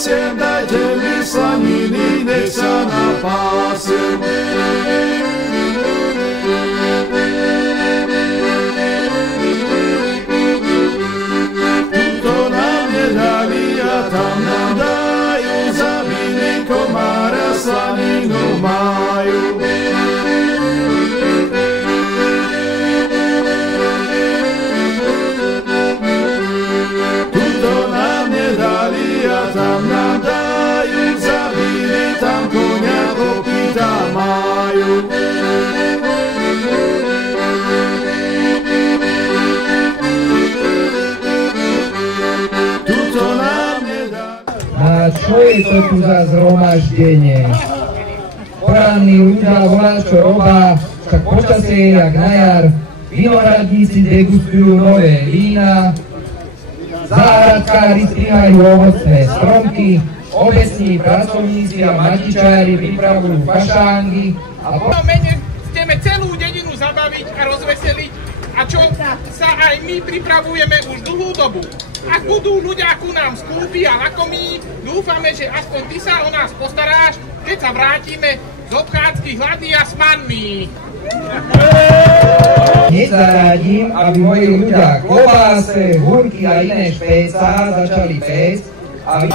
nesiem, dajte mi slaniny, nech sa napásem. Tuto nám nedali a tam nám dajú, zabili komára, slaninu majú. Tam nám dajú, zabili, tam koňa kopyta majú. Tuto nám nedali. A čo je to tu za zhromaždenie? Poranní ľudia volá, čo robá, však počasie je jak na jar. Vinohradníci degustujú nové vína, záhradkári strihajú ovocné stromky, obecní pracovníci a matičári pripravujú fašángy a mene chceme celú dedinu zabaviť a rozveseliť, a čo sa aj my pripravujeme už dlhú dobu. Ak budú ľudia ku nám skúpi a lakomí, dúfame, že aspoň ty sa o nás postaráš, keď sa vrátime z obchádzky hladní a smanní. Nezaradím, aby moji ľudia klobáse, húrky a iné špécá začali pécť, aby...